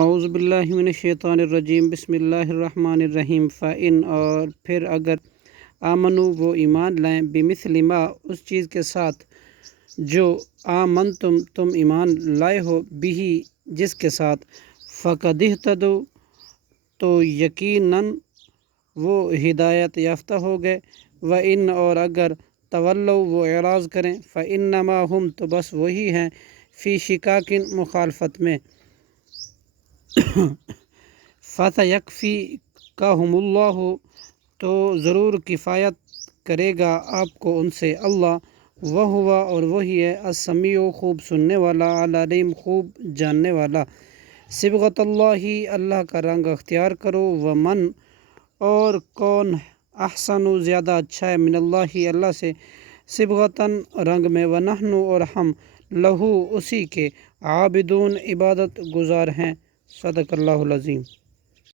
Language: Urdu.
اعوذ باللہ من الشیطان الرجیم، بسم اللہ الرحمن الرحیم۔ فَإِنْ اور پھر اگر آمنو وہ ایمان لائیں، بِمِثْلِ ما اس چیز کے ساتھ جو آمنتم تم ایمان لائے ہو، بِہِ جس کے ساتھ، فَقَدِ اهْتَدَوْا تو یقیناً وہ ہدایت یافتہ ہو گئے۔ وَإِنْ اور اگر تولوا وہ اعراض کریں، فَإِنَّمَا هُمْ تو بس وہی ہیں، فی شقاق مخالفت میں، فَسَيَكْفِيكَهُمُ اللَّهُ تو ضرور کفایت کرے گا آپ کو ان سے اللہ، وَهُوَ اور وہی ہے، السمیع خوب سننے والا، العلیم خوب جاننے والا۔ صبغۃ اللہ اللہ کا رنگ اختیار کرو، ومن اور کون احسن زیادہ اچھا ہے، من اللہ اللہ سے، صبغتاً رنگ میں، ونحن اور ہم لہو اسی کے، عابدون عبادت گزار ہیں۔ صدق اللہ العظیم۔